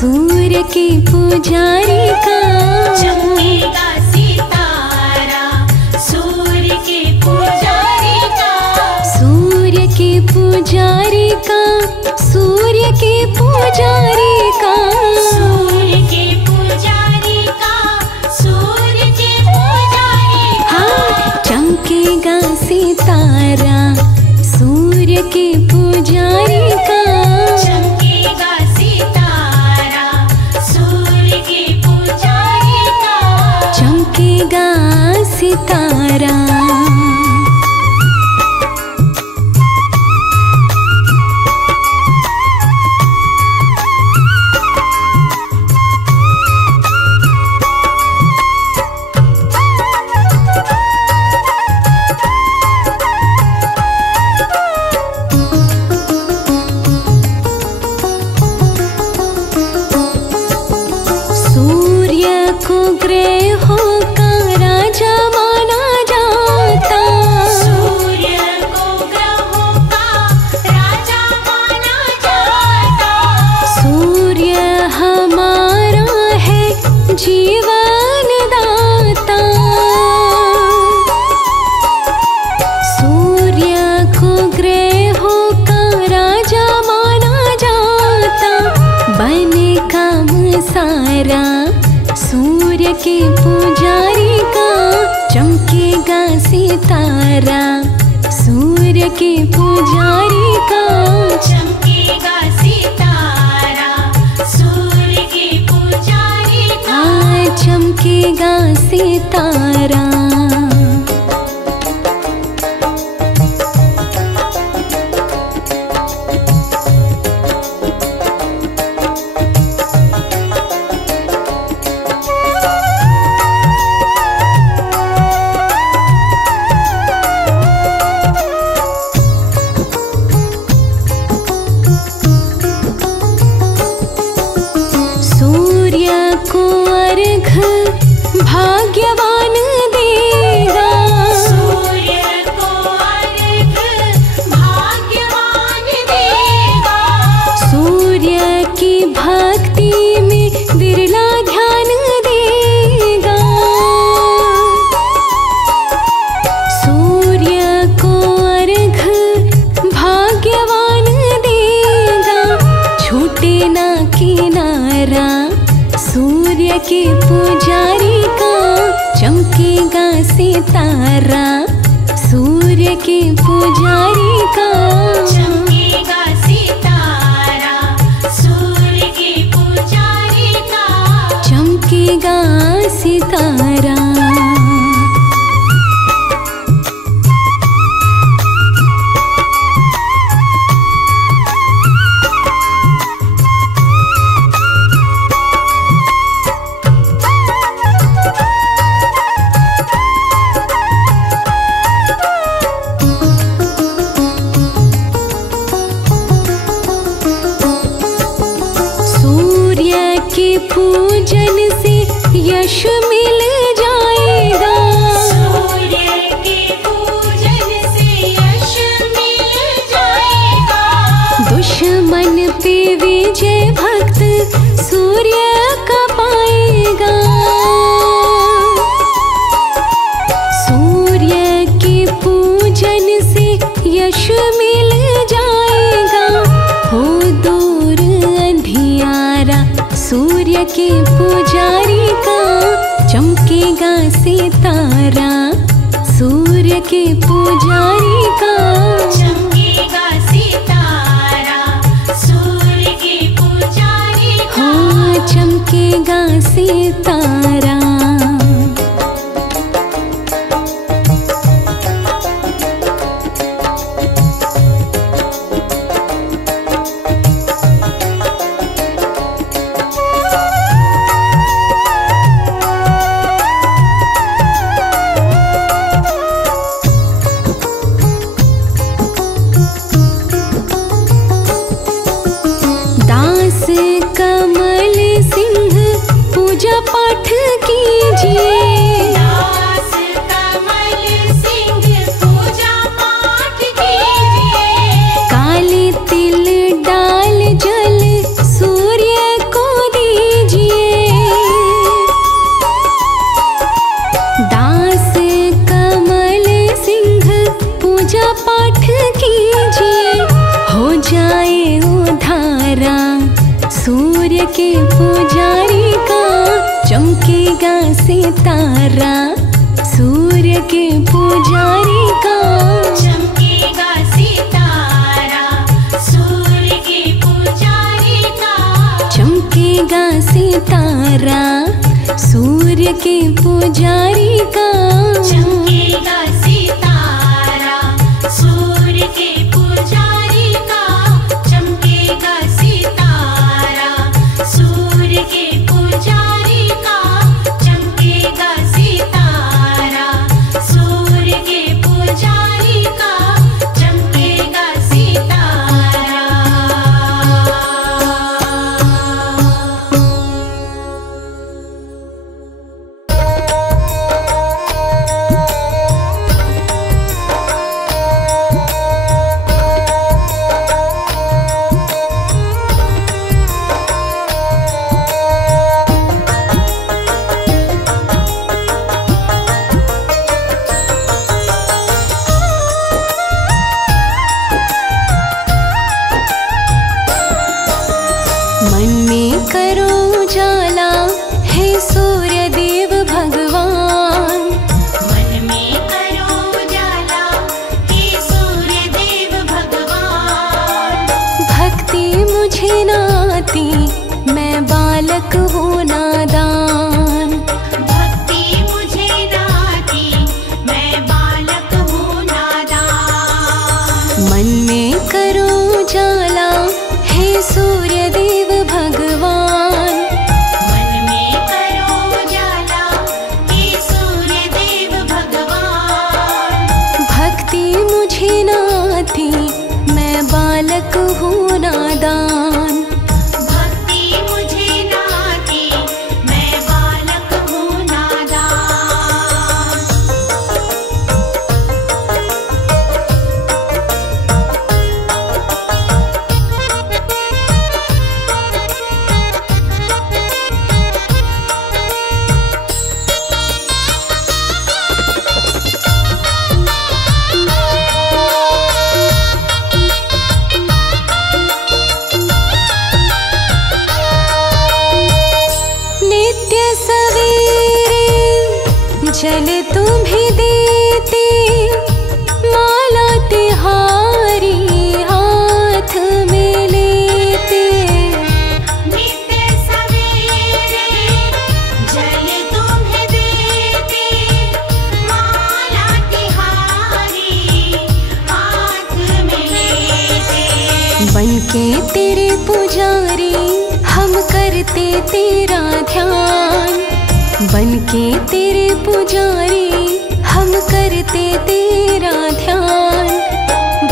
सूर्य के पुजारी का चमकेगा सितारा सूर्य के पुजारी का। सूर्य के पुजारी का सूर्य के पुजारी का सूर्य के पुजारी का सूर्य के पुजारी का। हाँ, चमकेगा सितारा सूर्य के पुजारी का। चमकेगा सितारा सूर्य के पुजारी का। चमकेगा सितारा। सूर्य को ग्रहों का राजा माना जाता। सूर्य को ग्रहों का राजा माना जाता। सूर्य हमारा है जीवन दाता। सूर्य को ग्रहों का राजा माना जाता। बने काम सारा सूर्य के पुजारी का। चमकेगा सितारा सूर्य के पुजारी का। चमकेगा सितारा सूर्य के पुजारी का। चमकेगा सितारा। सूर्य को अर्घ भाग्यवान देगा। सूर्य को अर्घ भाग्यवान देगा। सूर्य की भक्ति में बिरला ध्यान देगा। सूर्य को अर्घ भाग्यवान देगा। छूटे ना किनारा सूर्य के पुजारी का। चमकेगा सितारा सूर्य के पुजारी का। चमकेगा सितारा सूर्य के पुजारी का। चमकेगा सितारा। सूर्य के पूजन से यश मिल जाएगा। सूर्य के पूजन से यश मिल जाएगा। दुश्मन पे विजय भक्त सूर्य का पाएगा। सूर्य के पूजन से यश मिल जाएगा। हो दूर अंधियारा सूर्य के पुजारी का। चमकेगा सितारा सूर्य के पुजारी का। चमकेगा सितारा सूर्य के पुजारी का। हाँ, चमकेगा सितारा। दास कमल सिंह पूजा पाठ की चमकेगा सितारा सूर्य के पुजारी का। चमकेगा सितारा सूर्य के पुजारी का। चमकेगा सितारा सूर्य के पुजारी का। चमकेगा सितारा सूर्य के पुजारी का। चमकेगा सितारा सूर्य के पुजारी का। चमकेगा सितारा सूर्य के पुजारी का। चमकेगा सितारा। मन में करो उजाला हे सूर्य देव भगवान। मन में करो उजाला हे सूर्य देव भगवान। भक्ति मुझे न आती मैं बालक हूँ नादान। भक्ति मुझे न आती मैं बालक हूँ नादान। मन में करो उजाला हे सूर्य देव भगवान। मन में करो उजाला हे सूर्य देव भगवान। भक्ति मुझे न आती मैं बालक हूँ नादान। भक्ति मुझे न आती मैं बालक हूँ नादान। नित्य सवेरे जल तुम्हें देते माला तिहारी हाथ में लेते। नित्य सवेरे जल तुम्हें देते माला तिहारी हाथ में लेते। बनके तेरे पुजारी हम करते तेरा ध्यान। बनके तेरे पुजारी हम करते तेरा ध्यान।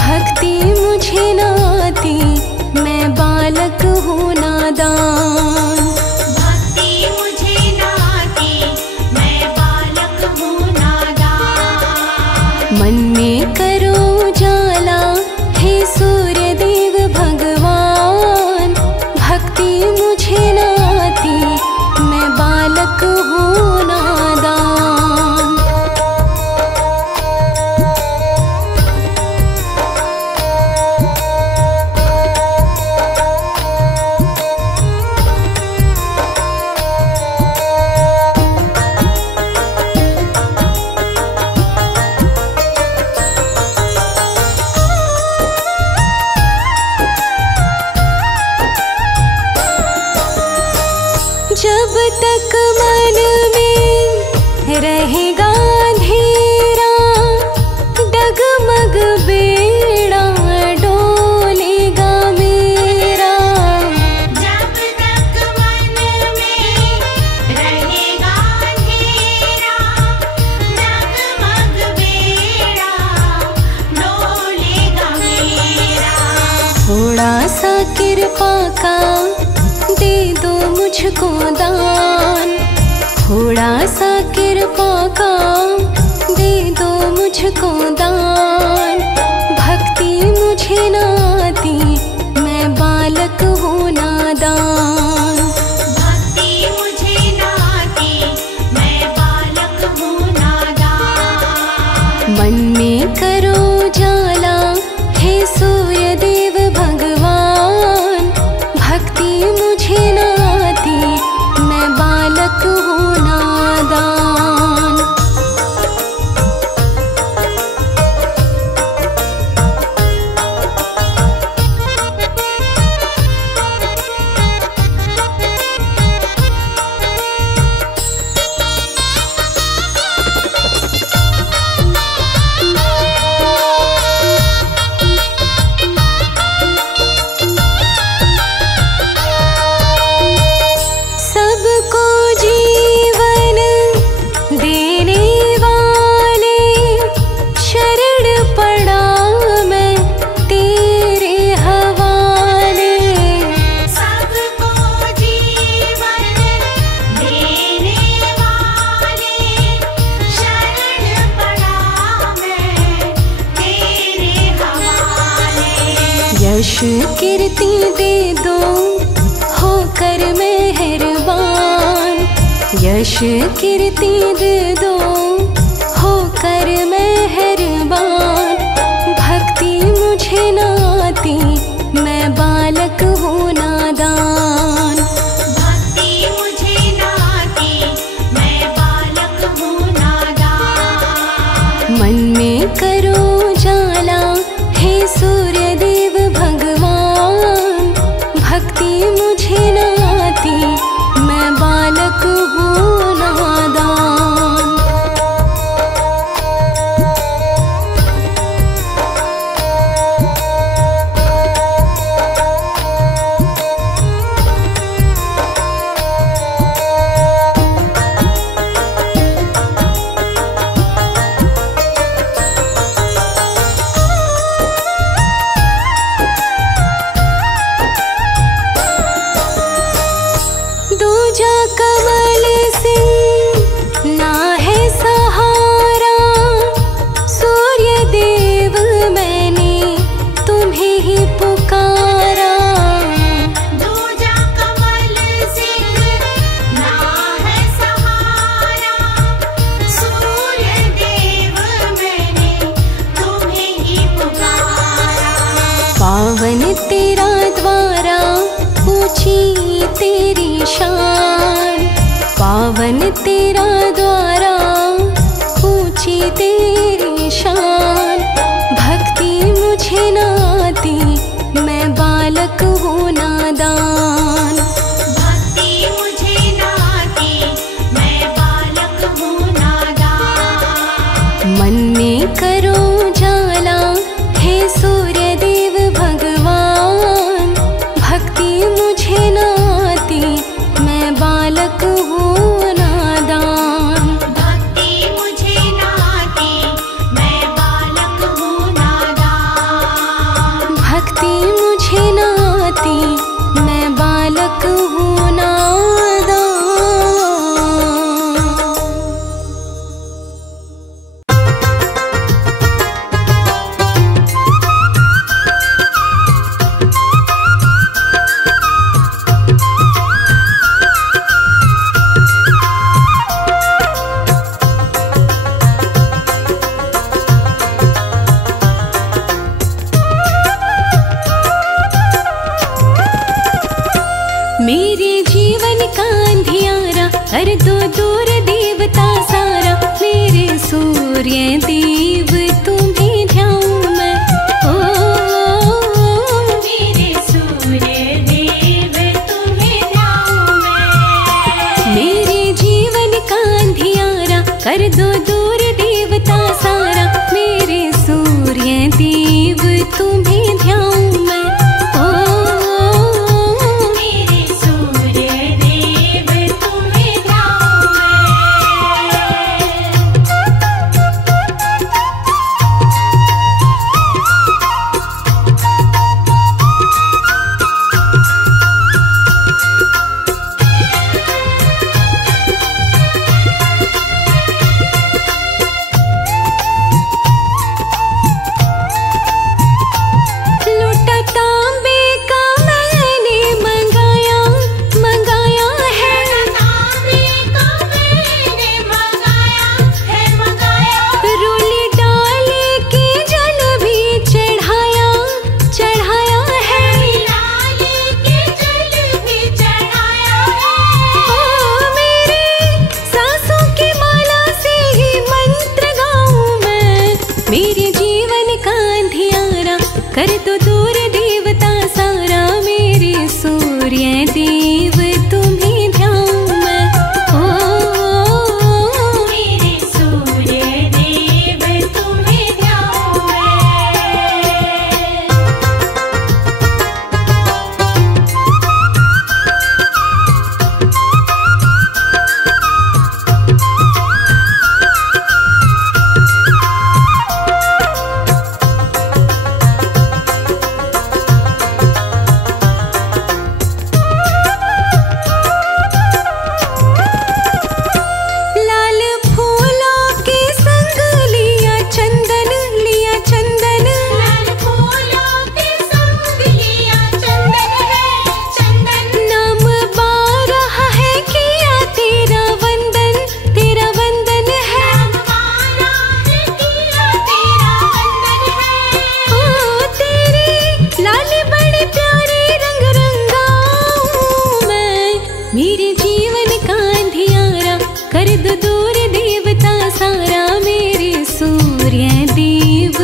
भक्ति मुझे न आती मैं बालक हूँ नादान। भक्ति मुझे न आती मैं बालक हूँ नादान। मन में करो उजाला हे सूर्य देव भगवान। भक्ति मुझे न आती मैं बालक हूँ नादान। जब तक मन में रहेगा अंधेरा डगमग बेड़ा डोलेगा मेरा। जब तक मन में रहेगा अंधेरा डगमग बेड़ा डोलेगा मेरा। थोड़ा सा कृपा का दे दो मुझको दान। थोड़ा सा कृपा का दे दो मुझको दान। भक्ति मुझे न आती मैं बालक हूँ नादान। भक्ति मुझे न आती मैं बालक हूँ नादान। मन में करो उजाला हे सूर्य देव भगवान। भक्ति मुझे न आती मैं बालक हूँ कीर्ति दे दो होकर मेहरबान, यश कीर्ति दे दो होकर मेहरबान। भक्ति मुझे न आती मैं बालक हूँ नादान, भक्ति मुझे न आती मैं बालक हूँ नादान। मन में करो जाला हे सूर्य देव भगवान, भक्ति मुझे न आती मैं बालक हूँ नादान। दूजा कमल सिंह ना है सहारा, सूर्य देव मैंने तुम्हें ही पुकारा। दूजा कमल सिंह ना है सहारा, सूर्य देव मैंने तुम्हें ही पुकारा। पावन तेरा द्वारा ऊंची तेरी शान, पावन तेरा द्वारा ऊंची तेरी शान। भक्ति मुझे न आती मैं बालक हूँ नादान, भक्ति मुझे न आती मैं बालक हूँ नादान। मन में करो जाला हे सूर्य देव भगवान, भक्ति मुझे न आती मैं बालक हूँ नादान। भक्ति मुझे न आती मैं बालक हूँ नादान। भक्ति मुझे न आती मैं बालक हूँ नादान। मेरे जीवन का अंधियारा कर दो दूर देवता सारा, मेरे सूर्य देव तुम्हें ध्याऊं मैं। ओ मेरे सूर्य देव तुम्हें ध्याऊं मैं। मेरे जीवन का अंधियारा कर दो दूर देवता सारा, मेरे सूर्य देव तुम्हें ध्याऊं मैं। ओ मेरे सूर्य देव तुम्हें ध्याऊं मैं। कर दो दूर देवता सारा, मेरे सूर्य देव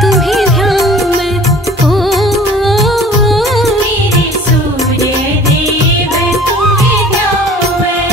तुम्हें ध्याऊं मैं। ओ मेरे सूर्य देव तुम्हें ध्याऊं मैं।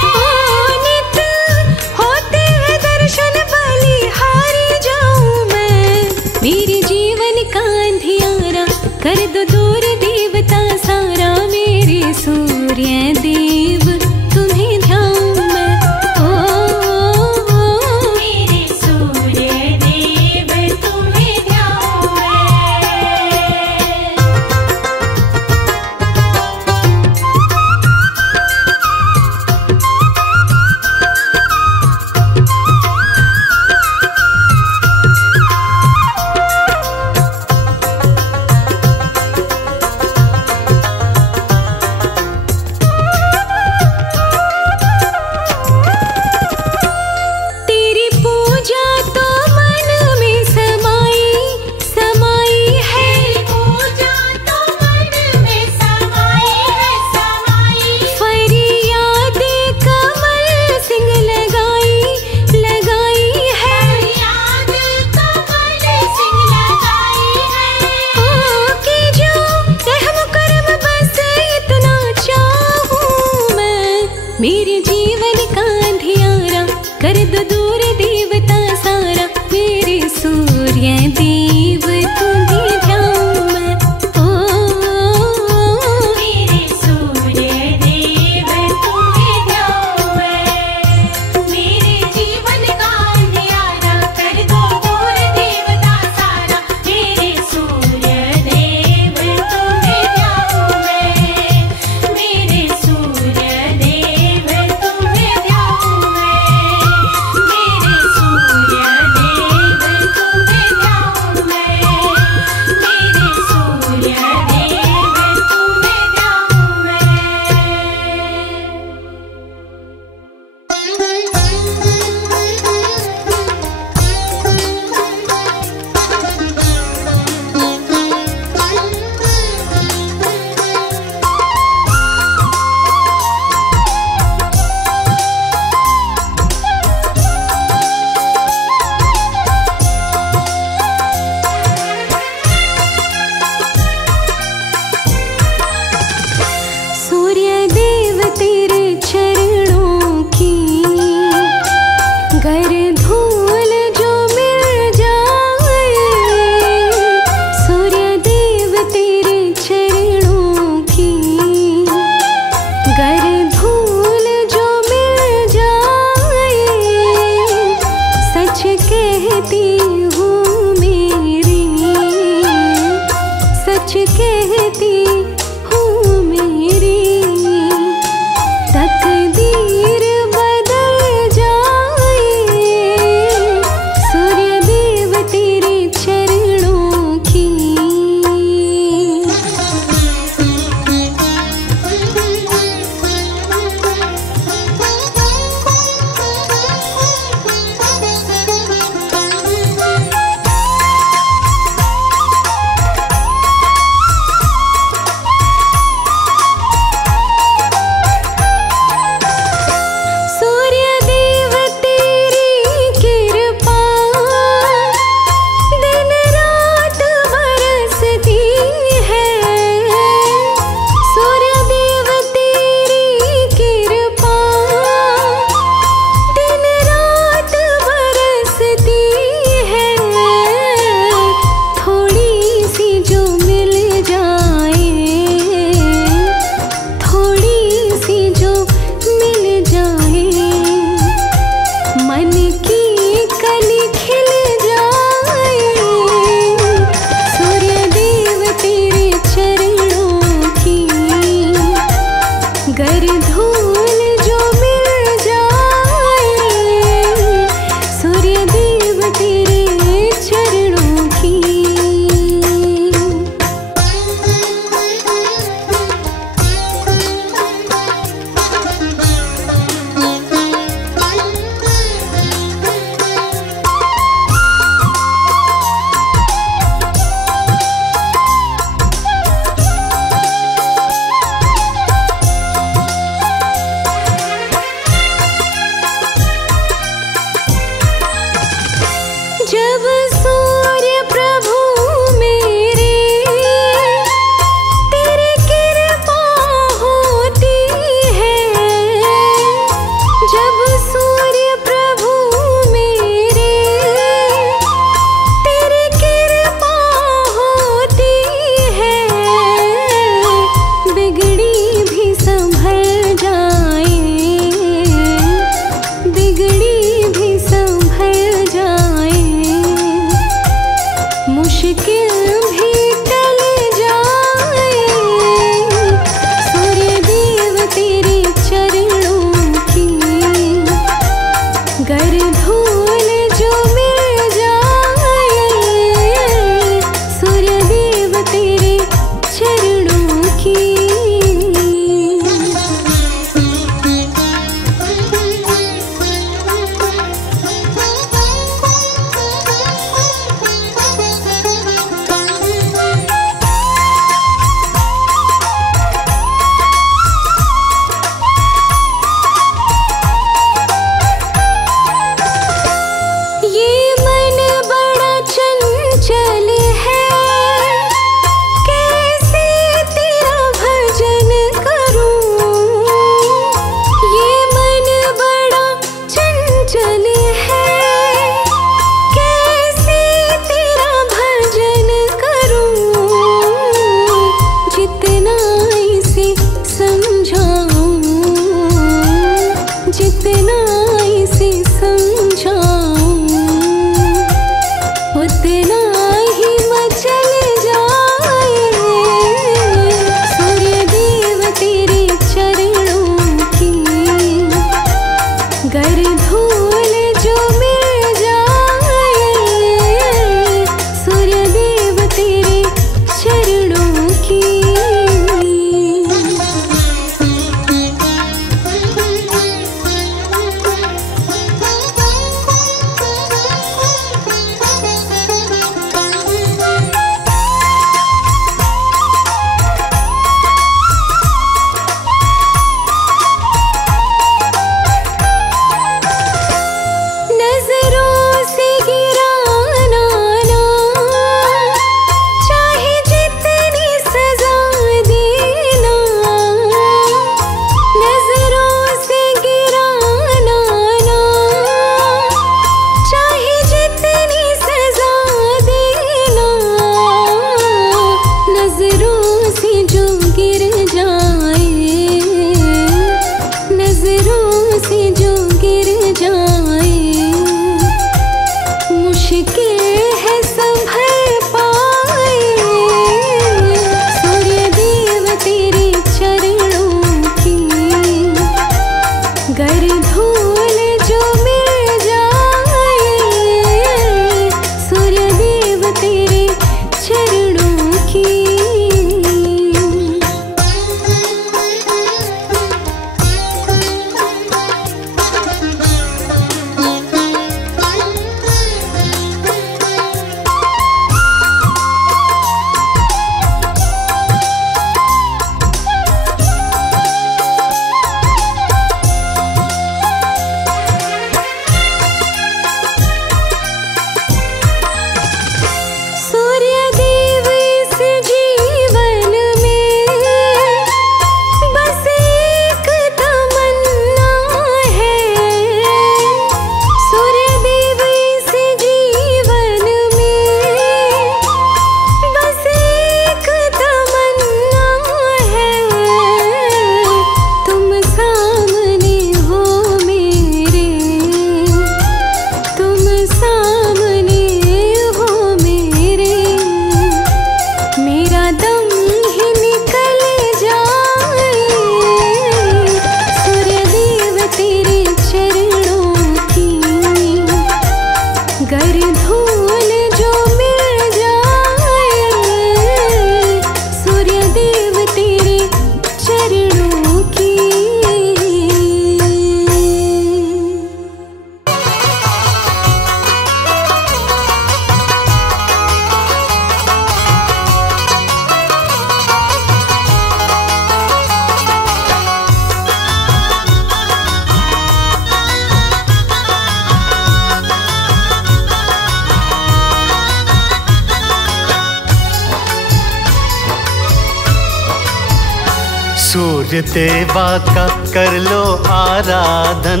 सूर्य देवा का कर लो आराधन,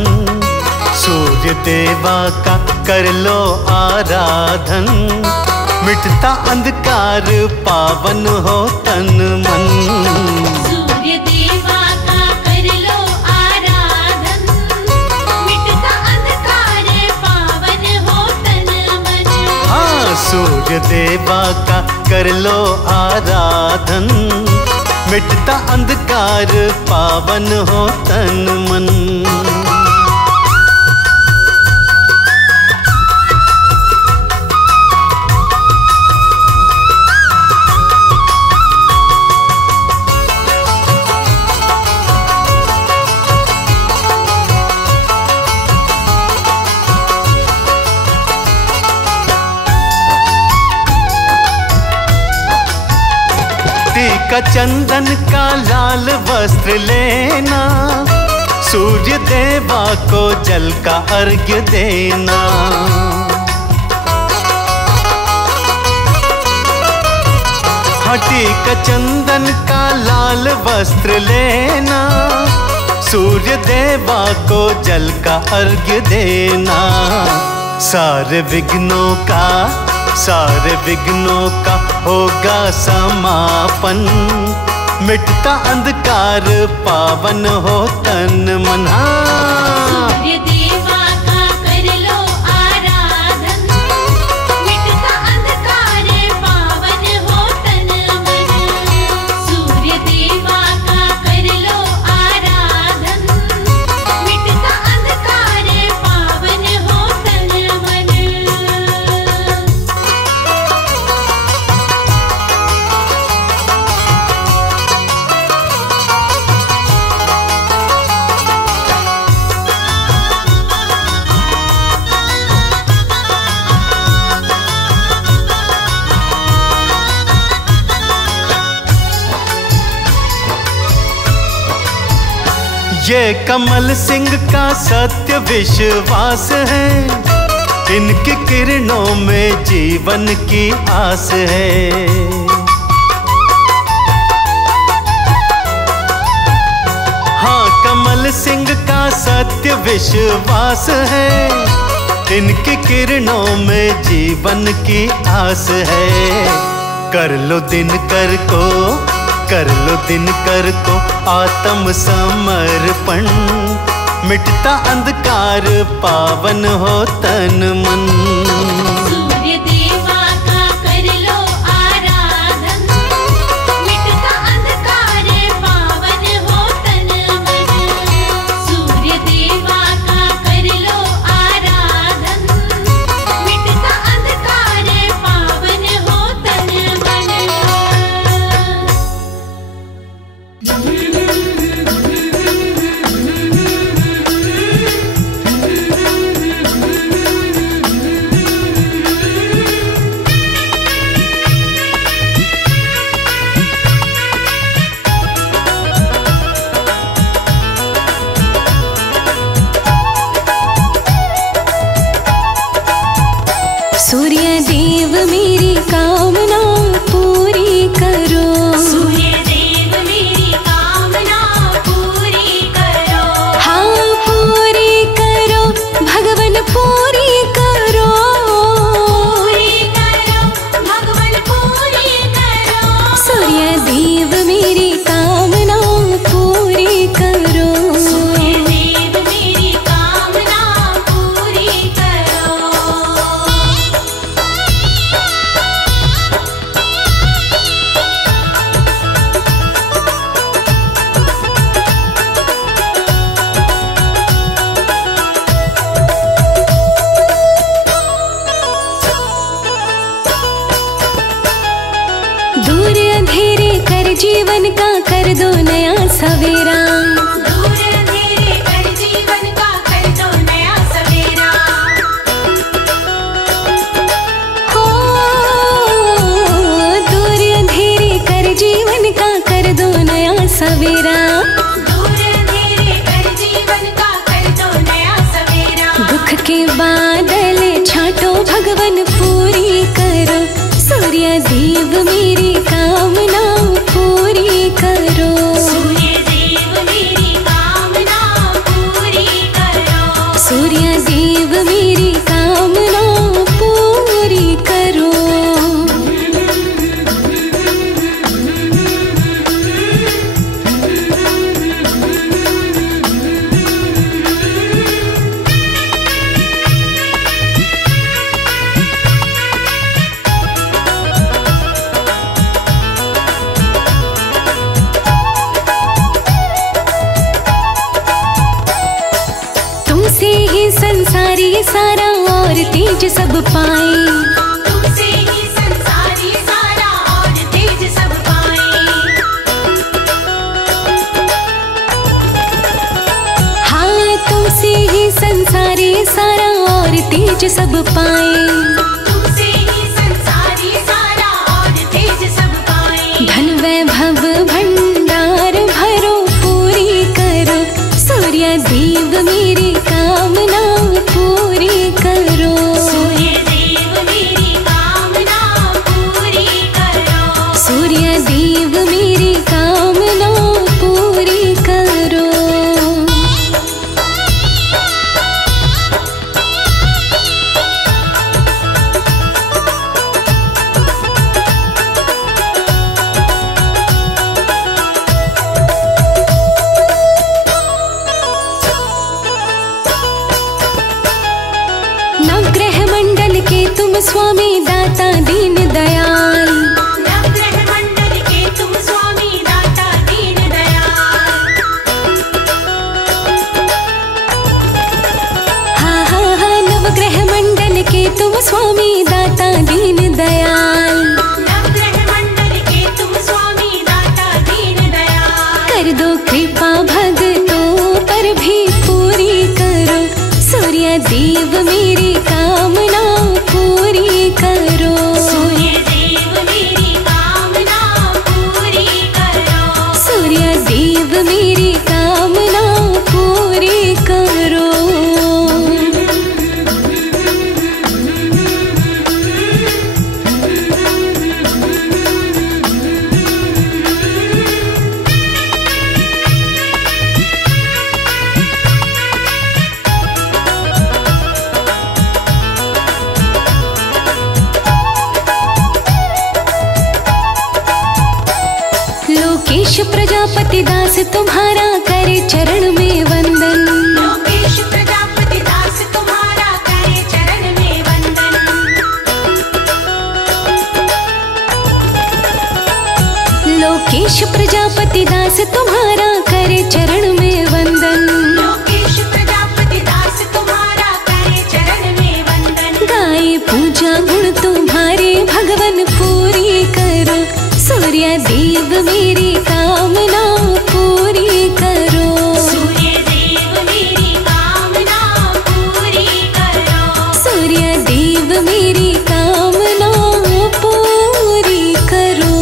सूर्य देवा का कर लो आराधन, मिटता अंधकार पावन हो तन मन। सूर्य देवा का कर लो आराधन, मिटता अंधकार पावन हो तन मन। हाँ, सूर्य देवा का कर लो आराधन, मिटता अंधकार पावन हो तन मन। टीका चंदन का लाल वस्त्र लेना, सूर्य देवा को जल का अर्घ्य देना। हाँ, टीका चंदन का लाल वस्त्र लेना, सूर्य देवा को जल का अर्घ्य देना। सारे विघ्नों का होगा समापन, मिटता अंधकार पावन हो तन मन। सूर्य देवा का कर लो आराधन, मिटता अंधकार पावन हो तन मन। सूर्य देवा का कर लो आराधन, मिटता अंधकार पावन हो तन मन। ये कमल सिंह का सत्य विश्वास है, इनकी किरणों में जीवन की आस है। हाँ, कमल सिंह का सत्य विश्वास है, इनकी किरणों में जीवन की आस है। कर लो दिनकर को आत्म समर्पण, मिटता अंधकार पावन हो तन मन। सूर्य देवा का कर लो आराधन, मिटता अंधकार पावन हो तन मन। सूर्य देवा का कर लो आराधन, मिटता अंधकार पावन हो तन मन। सूर्य देव मेरी कामना पूरी करो, सूर्य देव मेरी कामना पूरी करो। हाँ पूरी करो भगवन पूरी करो, पूरी करो भगवन पूरी करो। सूर्य देव मेरी कामना पूरी करो। सूर्य देव मेरी कामना पूरी करो। दूर अंधेरे कर जीवन का कर दो नया सवेरा, दूर अंधेरे कर जीवन का कर दो नया सवेरा। हो दूर अंधेरे कर जीवन का कर दो नया सवेरा। दूर अंधेरे कर जीवन का कर दो नया सवेरा। दुख के बादल छाटो भगवन पूरी करो, सूर्य देव मेरी कामना पूरी करो। सूर्य देव सारा और तेज सब पाए। तुमसे ही संसार ये सारा और तेज सब पाए। हाँ तुमसे ही संसार ये सारा और तेज सब पाए। तुमसे ही संसार ये सारा और तेज सब पाए। धन वैभव भंडार भरो पूरी करो, सूर्य देव मेरी कामना पूरी करो। सूर्य देव मेरी कामना पूरी करो। सूर्य देव मेरी कामना पूरी करो। नवग्रह मंडल के तुम स्वामी दाता दीन दयाल। नवग्रह मंडल के तुम स्वामी दाता दीन दयाल। हाँ हाँ हाँ नवग्रह मंडल के तुम स्वामी दाता दीन दयाल। नवग्रह मंडल के तुम स्वामी दाता दीन दयाल। कर दो कृपा भक्तों पर भी पूरी करो, सूर्य देव मेरी कामना पूरी करो। सूर्य देव मेरी कामना पूरी करो। सूर्य देव मेरी कामना पूरी करो। लोकेश प्रजापति दास तुम्हारा करे चरण में वंदन। लोकेश प्रजापति दास तुम्हारा करे चरण में वंदन। लोकेश प्रजापति दास तुम्हारा करे चरण में वंदन। लोकेश प्रजापति दास तुम्हारा करे चरण में वंदन। गाए पूजा गुण तुम्हारे भगवन पूरी करो, सूर्य देव मेरी कामना पूरी करो। सूर्य देव मेरी कामना पूरी करो। सूर्य देव मेरी कामना पूरी करो।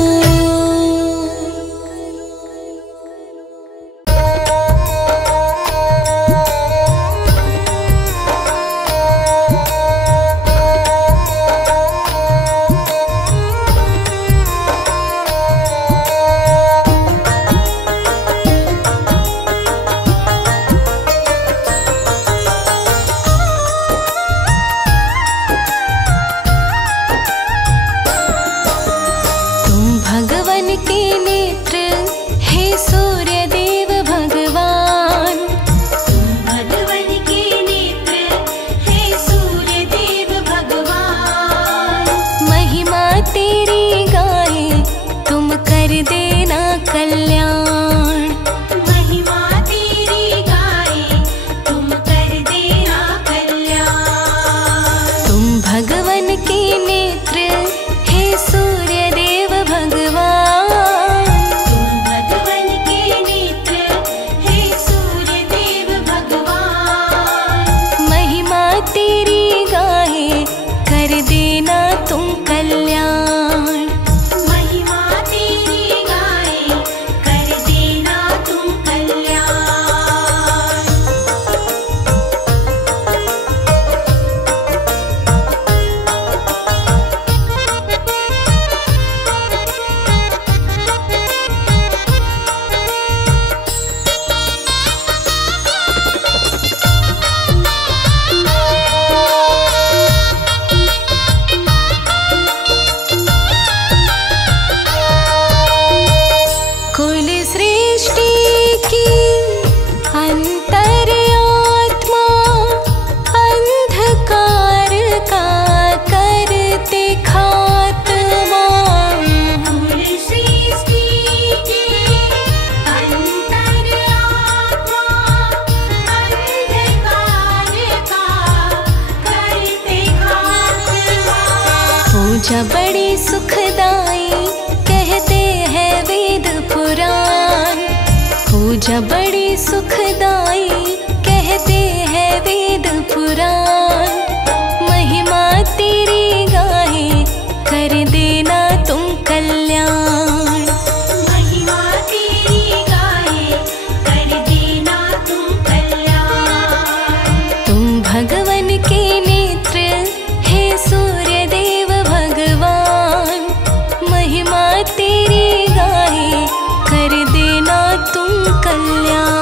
पूजा बड़ी सुखदाई कहते हैं वेद पुराण। पूजा बड़ी सुखदाई कहते हैं वेद पुराण। महिमा तेरी गाए कर देना तुम कल्याण। महिमा तेरी गाए कर देना तुम कल्याण। तुम भगवन के नेत्र हे सूर्य देव भगवान। महिमा तेरी गाए कर देना तुम कल्याण।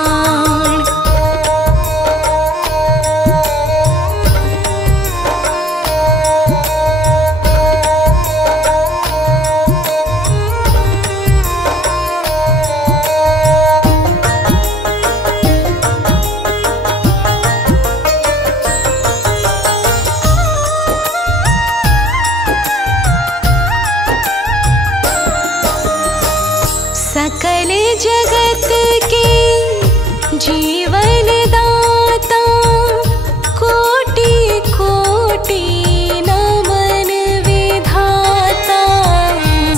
सकल जगत के जीवन दाता कोटि कोटि नमन विधाता।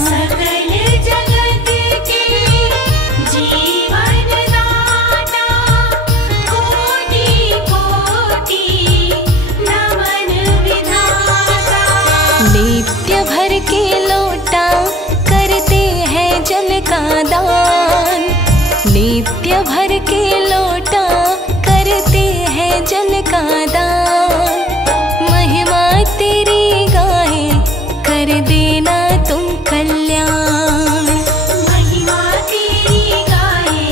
सकल जगत के जीवन दाता कोटि कोटि नमन विधाता। नित्य भर के लोटा करते हैं जल का दान। नित्य भर के लोटा करते हैं जल का दान। महिमा तेरी गाए कर देना तुम कल्याण। महिमा तेरी गाए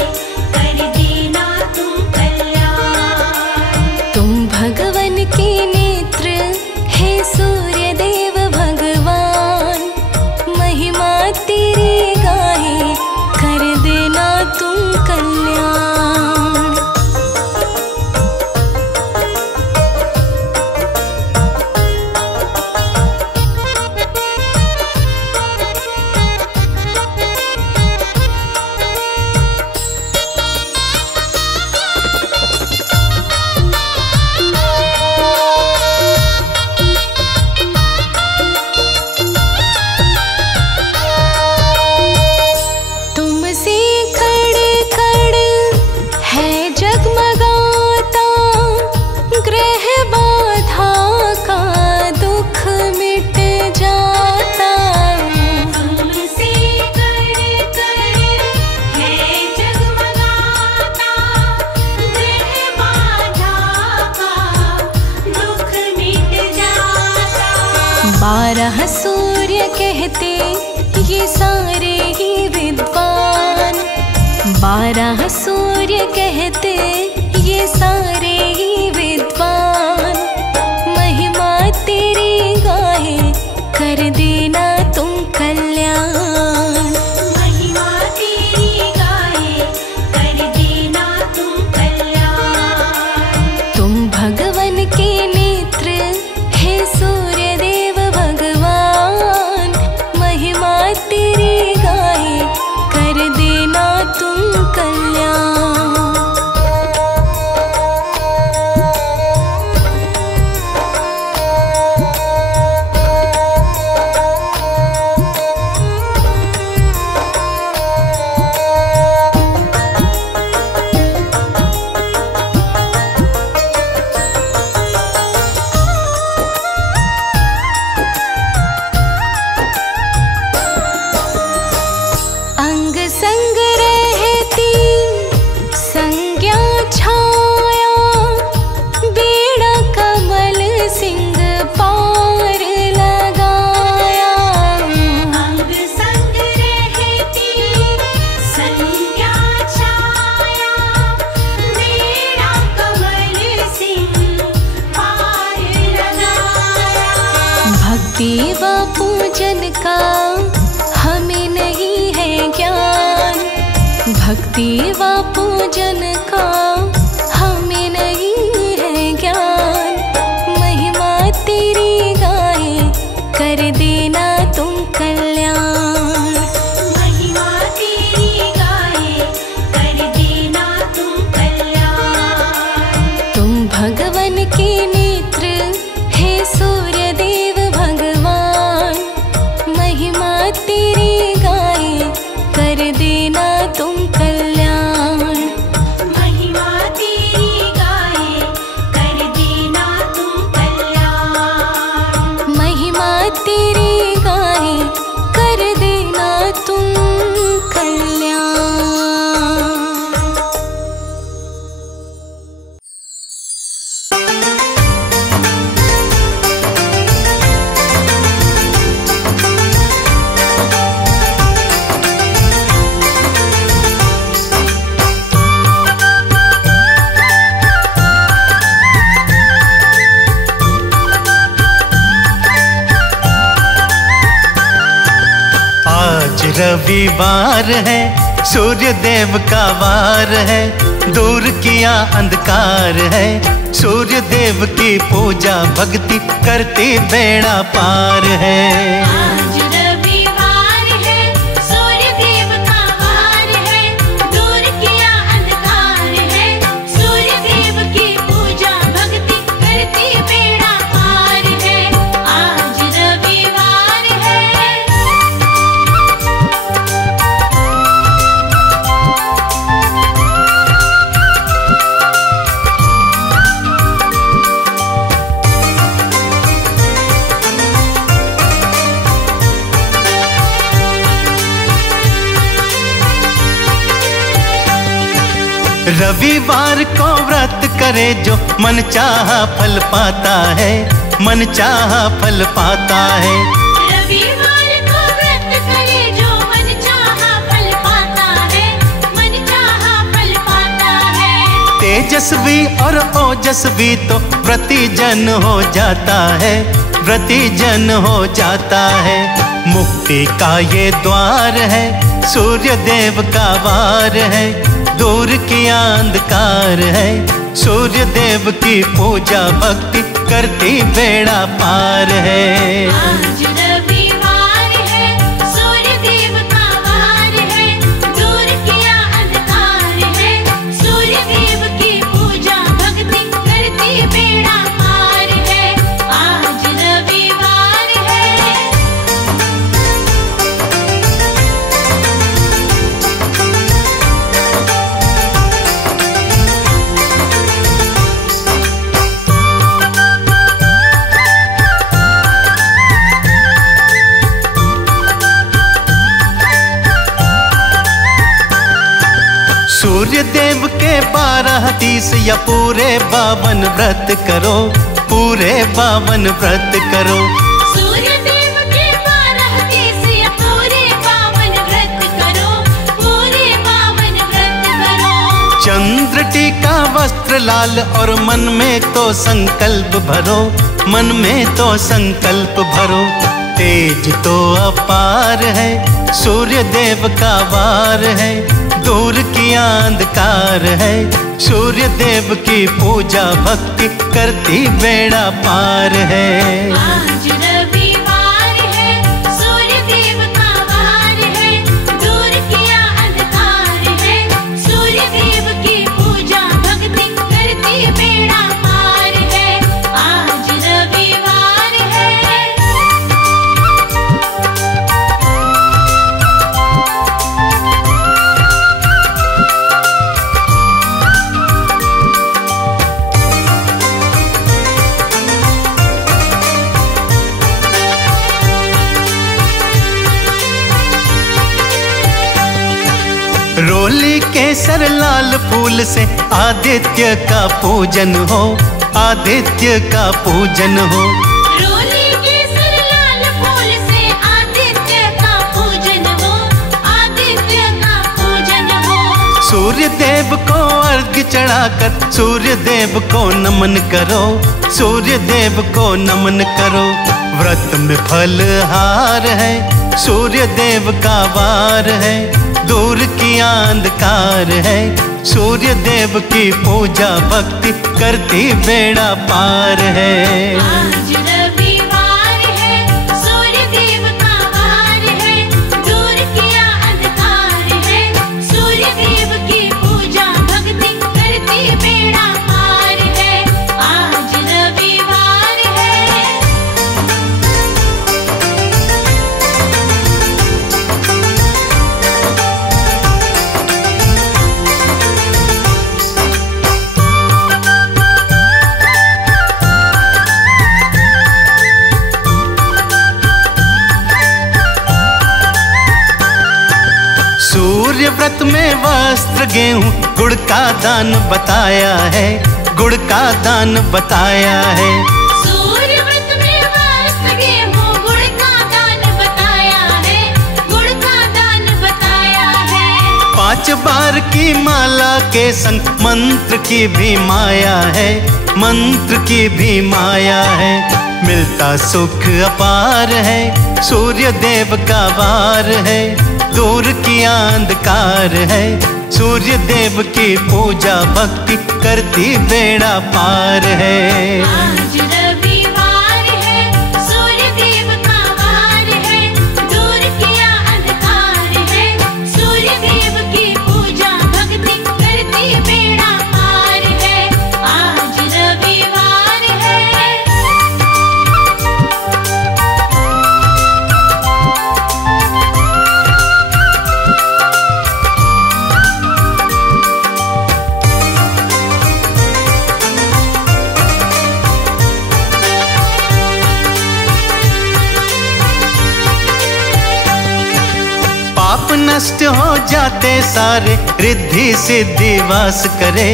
कर देना तुम कल्याण। तुम भगवन के नेत्र हे सूर्य देव भगवान। महिमा तेरी गाए कर देना तुम कल्याण। तुमसे खड़ खड़ है जगमगाता। ग्रह बाधा का दुख मिट जाता। तुमसे कर है जगमगाता। ग्रह बाधा का दुख मिट जाता। 12 सूर्य कहते ये सारे ही विद्वान। 12 सूर्य कहते ये सारे ही विद्वान। महिमा तेरी गाए कर देना तुम कल्याण। महिमा तेरी गाए कर देना तुम कल्याण। तुम भगवन के नेत्र हे सूर्य देव भगवान। महिमा तेरी गाए कर देना तुम कल्याण। अंग संग रहती संज्ञा छाया। बेड़ा कमल सिंह पार लगाया। अंग संग रहती संज्ञा छाया। मेरा कमल सिंह पार लगाया। भक्ति व पूजन का हमें नहीं है ज्ञान। भक्ति व पूजन का हमें नहीं है ज्ञान। महिमा तेरी गाए कर देना तुम कल्याण। महिमा तेरी गाए कर देना तुम कल्याण। तुम भगवन के नेत्र हे सूर्य देव भगवान। रविवार है, सूर्य देव का वार है, दूर किया अंधकार है। सूर्य देव की पूजा भक्ति करती बेड़ा पार है। आज रविवार है, सूर्य देव का वार है, दूर किया अंधकार है। सूर्य देव की पूजा भक्ति करती बेड़ा पार है। आज रविवार है। रविवार को व्रत करे जो मन चाहा फल पाता है, मन चाहा फल पाता है। रविवार को व्रत करे जो मन चाहा फल पाता है, मन चाहा फल पाता है। तेजस्वी और ओजस्वी तो व्रती जन हो जाता है, व्रती जन हो जाता है। मुक्ति का ये द्वार है, सूर्य देव का वार है, दूर किया अंधकार है। सूर्य देव की पूजा भक्ति करती बेड़ा पार है। आज रविवार है, सूर्य देव का वार है, दूर किया अंधकार है। सूर्य देव की पूजा भक्ति करती बेड़ा पार है। आज रविवार है। सूर्य देव के 12 तीस या पूरे 52 व्रत करो, पूरे 52 व्रत करो। सूर्य देव के 12 तीस या पूरे 52 व्रत करो, पूरे 52 व्रत करो। चंद्र टीका वस्त्र लाल और मन में तो संकल्प भरो, मन में तो संकल्प भरो। तेज तो अपार है, सूर्य देव का वार है, दूर किया अंधकार है। सूर्य देव की पूजा भक्ति करती बेड़ा पार है। आज रविवार है, सूर्य देव का वार है, दूर किया अंधकार है। सूर्य देव की पूजा भक्ति करती बेड़ा पार है। आज रविवार है। रोली केसर लाल फूल से आदित्य का पूजन हो, आदित्य का पूजन हो। रोली केसर लाल फूल से आदित्य का पूजन हो, आदित्य का पूजन हो। सूर्य देव को अर्घ्य चढ़ाकर सूर्य देव को नमन करो, सूर्य देव को नमन करो। व्रत में फलहार है, सूर्य देव का वार है, दूर किया अंधकार है। सूर्य देव की पूजा भक्ति करती बेड़ा पार है। आज रविवार है, सूर्य देव का वार है, दूर किया अंधकार है। सूर्य देव की पूजा भक्ति करती बेड़ा पार है। आज रविवार है। सूर्य व्रत में वस्त्र गेहूं गुड़ का दान बताया है, गुड़ का दान बताया है। सूर्य व्रत में वस्त्र गेहूं गुड़ का दान बताया है, गुड़ का दान बताया है। 5 बार की माला के संग मंत्र की भी माया है, मंत्र की भी माया है। मिलता सुख अपार है, सूर्य देव का वार है, दूर किया अंधकार है। सूर्य देव की पूजा भक्ति करती बेड़ा पार है। आज रविवार है, सूर्य देव का वार है, दूर किया अंधकार है। सूर्य देव की पूजा भक्ति करती बेड़ा पार है। आज रविवार है। पाप नष्ट हो जाते सारे, रिद्धि सिद्धि वास करे,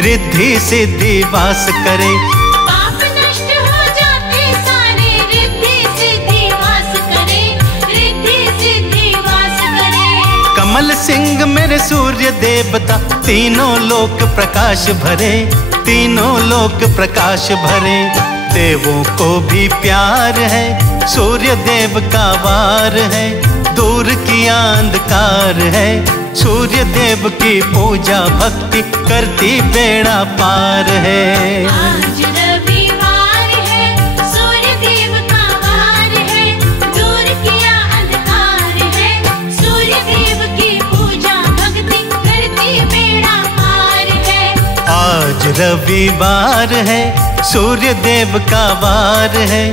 रिद्धि सिद्धि वास करे। पाप नष्ट हो जाते सारे, रिद्धि सिद्धि वास करे, रिद्धि सिद्धि वास करे। कमल सिंह मेरे सूर्य देवता, तीनों लोक प्रकाश भरे, तीनों लोक प्रकाश भरे। देवों को भी प्यार है, सूर्य देव का वार है, दूर किया अंधकार है। सूर्य देव की पूजा भक्ति करती बेड़ा पार है। आज रविवार है, सूर्य देव का वार है, दूर किया अंधकार है। सूर्य देव की पूजा भक्ति करती बेड़ा पार है। आज रविवार है, सूर्य देव का वार है,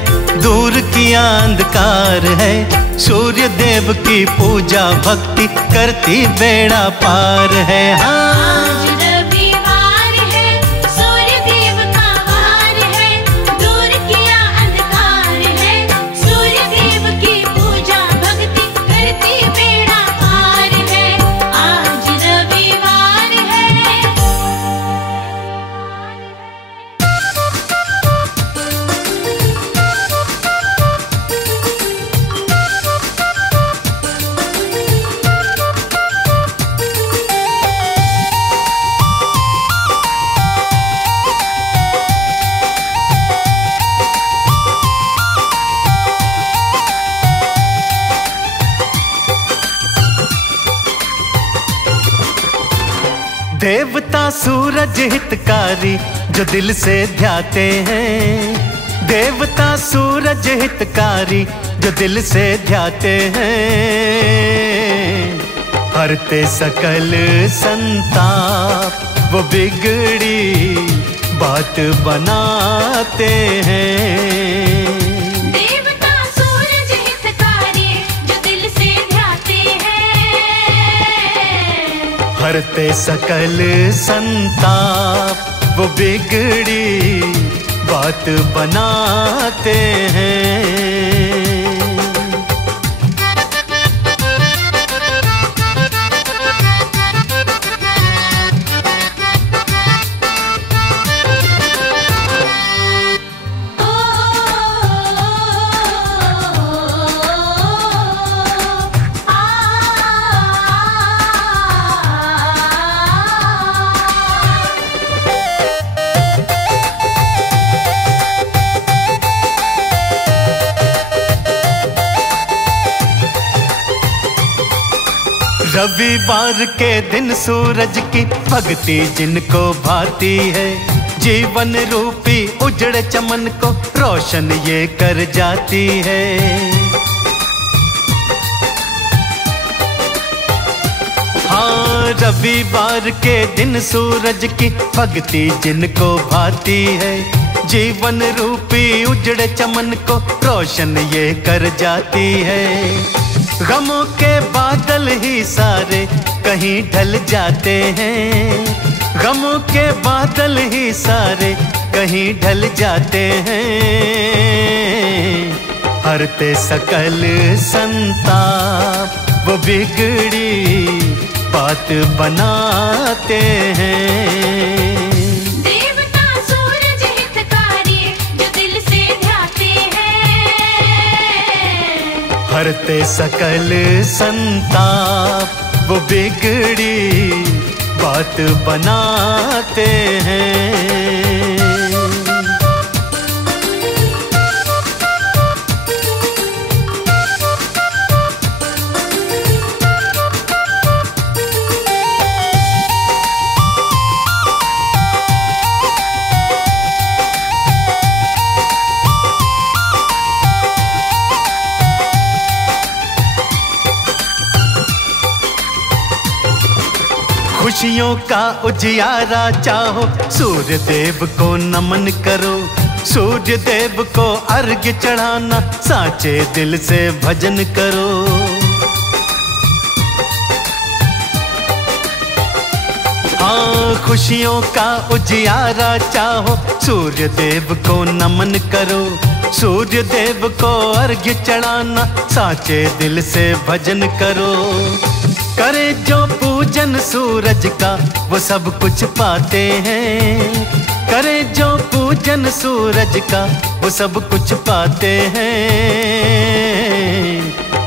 दूर किया अंधकार है। सूर्य देव की पूजा भक्ति करती बेड़ा पार है। आज रविवार है, सूर्य देव का वार है, दूर किया अंधकार है। सूर्य देव की पूजा भक्ति करती बेड़ा पार है। आज रविवार है। देवता सूरज हितकारी जो दिल से ध्याते हैं, देवता सूरज हितकारी जो दिल से ध्याते हैं। हरते सकल संताप वो बिगड़ी बात बनाते हैं। देवता सूरज हितकारी जो दिल से ध्याते हैं। हरते सकल संताप वो बिगड़ी बात बनाते हैं। रविवार के दिन सूरज की भक्ति जिनको भाती है, जीवन रूपी उजड़े चमन को रोशन ये कर जाती है। हाँ, रविवार के दिन सूरज की भक्ति जिनको भाती है, जीवन रूपी उजड़े चमन को रोशन ये कर जाती है। गमों के बादल ही सारे कहीं ढल जाते हैं, गमों के बादल ही सारे कहीं ढल जाते हैं। हरते सकल संताप वो बिगड़ी बात बनाते हैं। हरते सकल संताप वो बिगड़ी बात बनाते हैं। खुशियों का उजियारा चाहो, सूर्य देव को नमन करो। सूर्य देव को अर्घ्य चढ़ाना, साचे दिल से भजन करो। हाँ, खुशियों का उजियारा चाहो, सूर्य देव को नमन करो। सूर्य देव को अर्घ्य चढ़ाना, साचे दिल से भजन करो। करे जो पूजन सूरज का, वो सब कुछ पाते हैं। करे जो पूजन सूरज का, वो सब कुछ पाते हैं।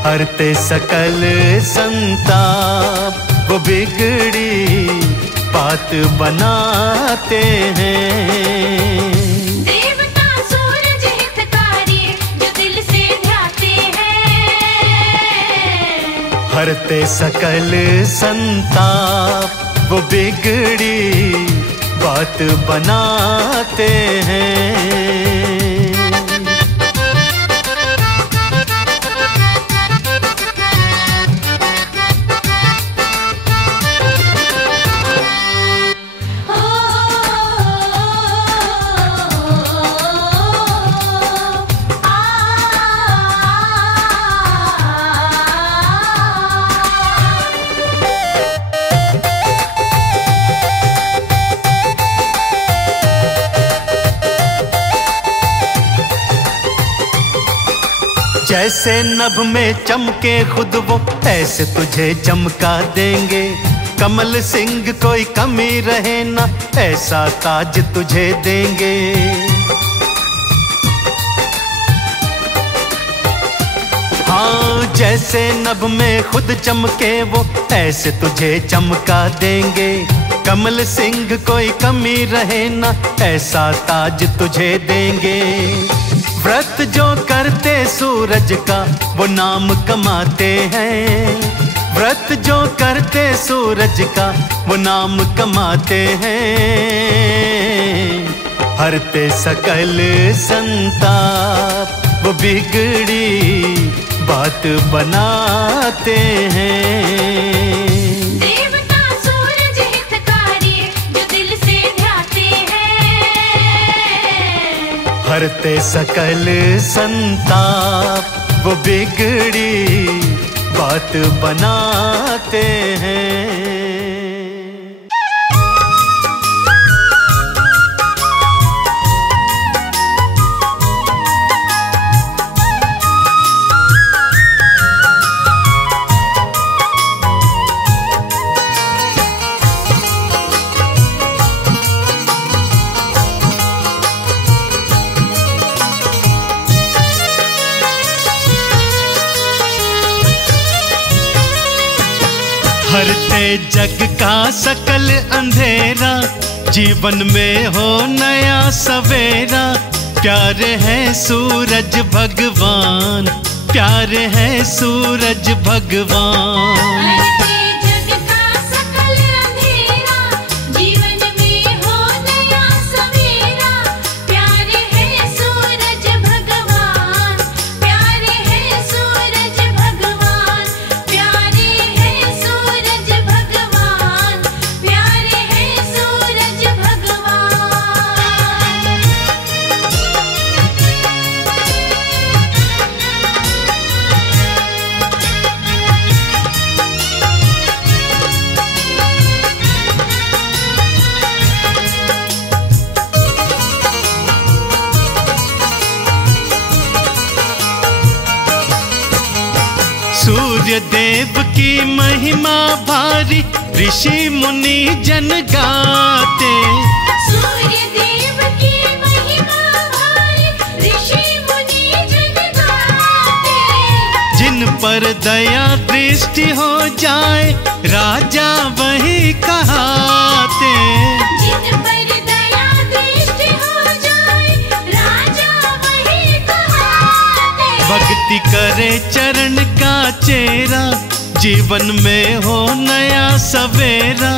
हरते सकल संताप, वो बिगड़ी बात बनाते हैं। देवता सूरज हितकारी, जो दिल से ध्याते हैं। हरते सकल संताप, वो बिगड़ी बात बनाते हैं। जैसे नभ में चमके खुद वो, ऐसे तुझे चमका देंगे। कमल सिंह कोई कमी रहे ना, ऐसा ताज तुझे देंगे। हाँ, जैसे नभ में खुद चमके वो, ऐसे तुझे चमका देंगे। कमल सिंह कोई कमी रहे ना, ऐसा ताज तुझे देंगे। व्रत जो करते सूरज का, वो नाम कमाते हैं। व्रत जो करते सूरज का, वो नाम कमाते हैं। हरते सकल संताप, वो बिगड़ी बात बनाते हैं। हरते सकल संताप, वो बिगड़ी बात बनाते हैं। हरते जग का सकल अंधेरा, जीवन में हो नया सवेरा। प्यारे है सूरज भगवान, प्यारे है सूरज भगवान। सूर्य देव की महिमा भारी, ऋषि मुनि जन गाते। सूर्य देव की महिमा भारी, ऋषि मुनि जन गाते। जिन पर दया दृष्टि हो जाए, राजा वही कहाते। जिन पर दया दृष्टि हो जाए, राजा वही कहाते। भक्ति करे चरण का चेरा, जीवन में हो नया सवेरा।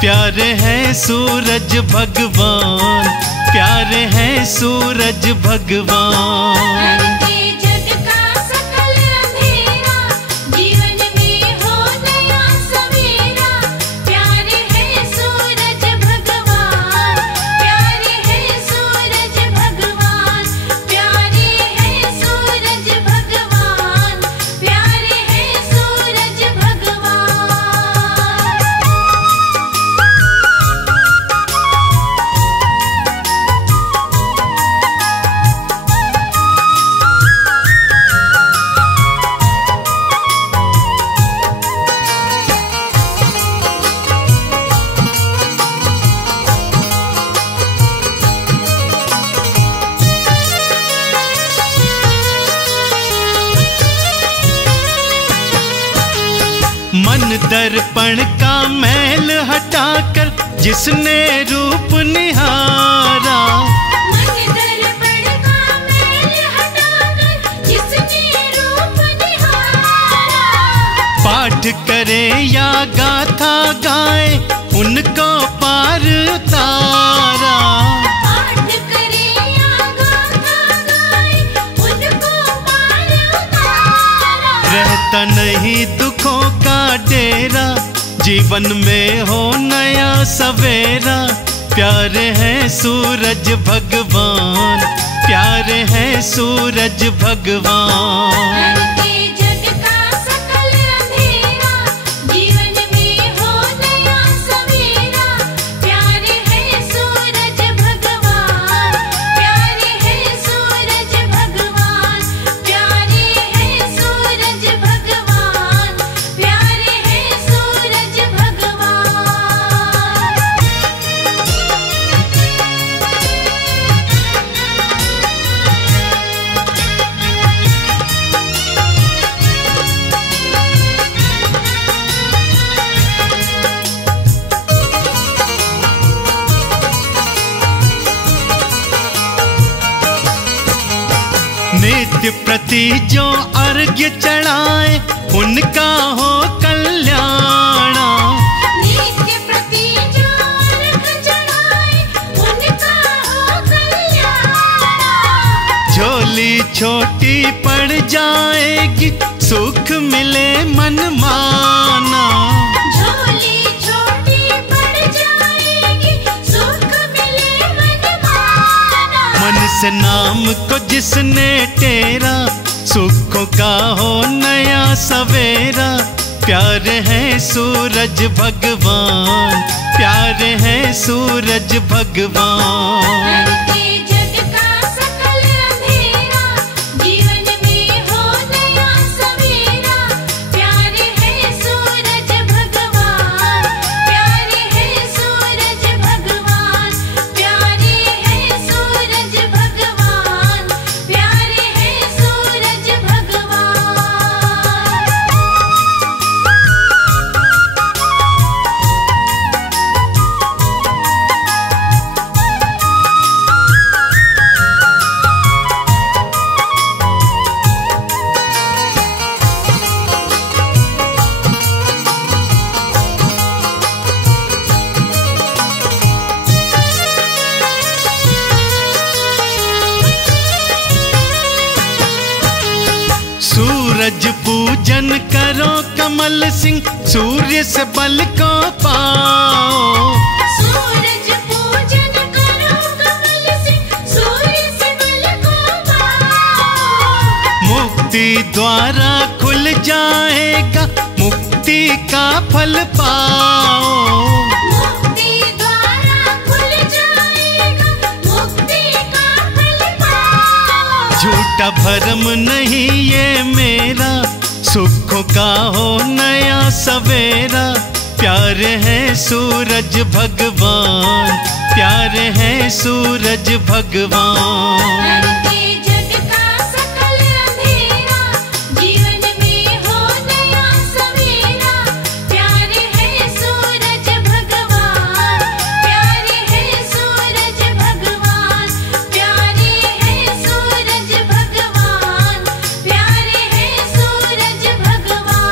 प्यारे है सूरज भगवान, प्यारे है सूरज भगवान। जीवन में हो नया सवेरा, प्यारे है मन दर्पण का मैल हटाकर जिसने रूप निहारा, मन दर्पण का मैल हटाकर जिसने रूप निहारा, पाठ करे या गाथा गाए उनको पार उतारा, पाठ करे या गाथा गाए उनको पार उतारा। रहता नहीं दुखों का डेरा, जीवन में हो नया सवेरा। प्यारे हैं सूरज भगवान, प्यारे हैं सूरज भगवान। के जग का सकल अंधेरा, जीवन में हो नया सवेरा। प्यारे हैं सूरज भगवान, प्यारे हैं सूरज भगवान, प्यारे हैं सूरज भगवान, प्यारे हैं सूरज भगवान। नित्य प्रति जो अर्घ्य चढ़ाए उनका हो कल्याण, नित्य प्रति जो अर्घ चढ़ाए उनका हो कल्याण। झोली छोटी पड़ जाएगी सुख मिले मन माना, झोली छोटी पड़ जाएगी सुख मिले मन माना। मन से नाम को जिसने टेरा सुखों का हो नया सवेरा। प्यारे हैं सूरज भगवान, प्यारे हैं सूरज भगवान। के जग का सकल अंधेरा, जीवन में हो नया सवेरा। प्यारे हैं सूरज भगवान, प्यारे हैं सूरज भगवान, प्यारे हैं सूरज भगवान, प्यारे हैं सूरज भगवान। सूरज पूजन करो कमल सिंह, सूर्य से बल को पाओ। सूरज पूजन करो कमल सिंह, सूर्य से बल को पाओ। मुक्ति द्वारा खुल जाएगा, मुक्ति का फल पाओ। मुक्ति द्वारा खुल जाएगा, मुक्ति का फल पाओ। झूठा भरम नहीं ये मेरा, सुखों का हो नया सवेरा। प्यारे हैं सूरज भगवान, प्यारे हैं सूरज भगवान। के जग का सकल अंधेरा, जीवन में हो नया सवेरा। प्यारे हैं सूरज भगवान, प्यारे हैं सूरज भगवान, प्यारे हैं सूरज भगवान, प्यारे हैं सूरज भगवान।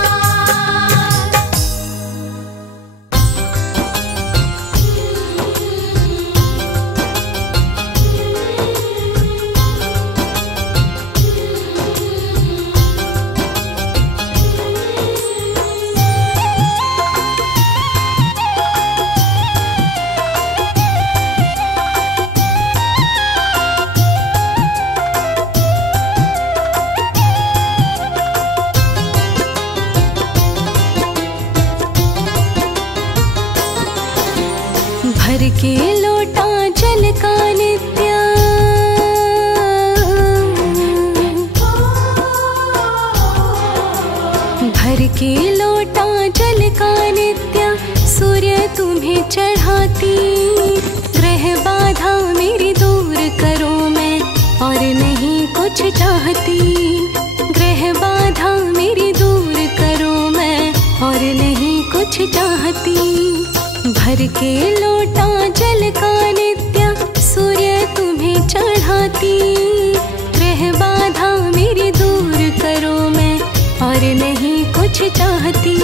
भर के लोटा जल का नित्य, भर के लोटा जल का नित्य, सूर्य तुम्हें चढ़ाती। ग्रह बाधा मेरी दूर करो मैं, और नहीं कुछ चाहती। ग्रह बाधा मेरी दूर करो मैं, और के लोटा जल का नित्य सूर्य तुम्हें चढ़ाती। ग्रह बाधा मेरी दूर करो मैं और नहीं कुछ चाहती।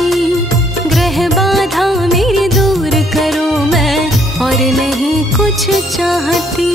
ग्रह बाधा मेरी दूर करो मैं और नहीं कुछ चाहती।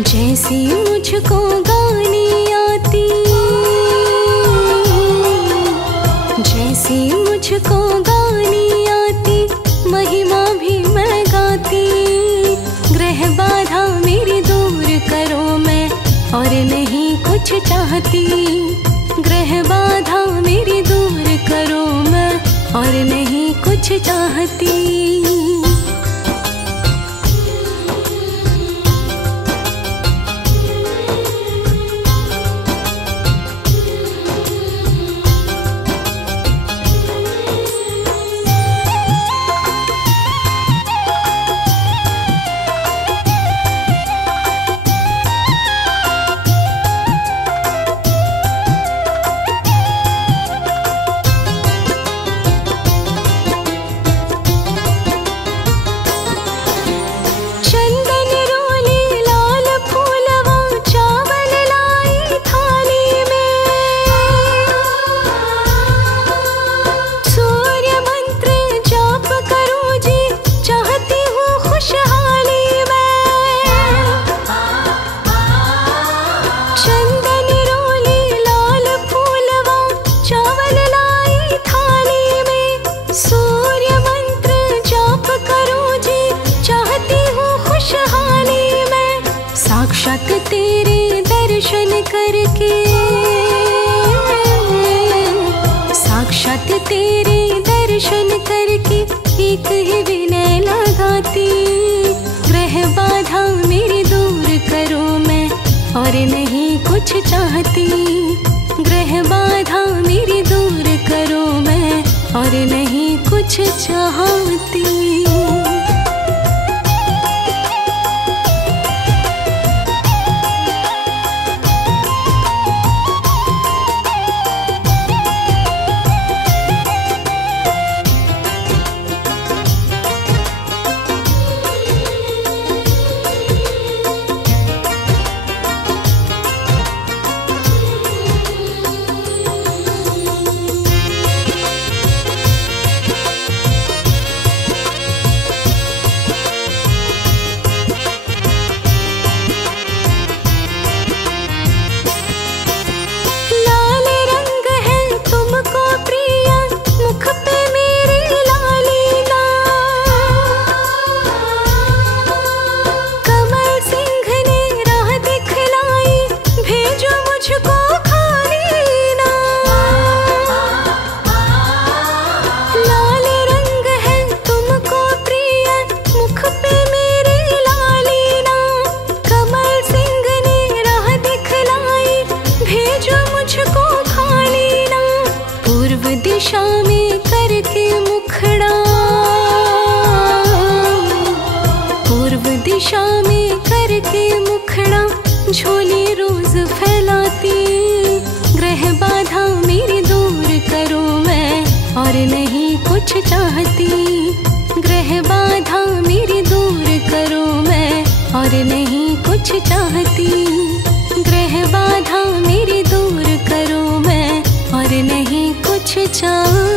जैसी मुझको गानी आती, जैसी मुझको गानी आती, महिमा भी मैं गाती। ग्रह बाधा मेरी दूर करो मैं और नहीं कुछ चाहती। ग्रह बाधा मेरी दूर करो मैं और नहीं कुछ चाहती। साक्षात तेरे दर्शन करके, साक्षात तेरे दर्शन करके एक ही विनय लगाती। ग्रह बाधा मेरी दूर करो मैं और नहीं कुछ चाहती। ग्रह बाधा मेरी दूर करो मैं और नहीं कुछ चाहती। दिशा में करके मुखड़ा, पूर्व दिशा में करके मुखड़ा झोली रोज फैलाती। ग्रह बाधा मेरी दूर करो मैं और नहीं कुछ चाहती। ग्रह बाधा मेरी दूर करो मैं और नहीं कुछ चाहती। चाँद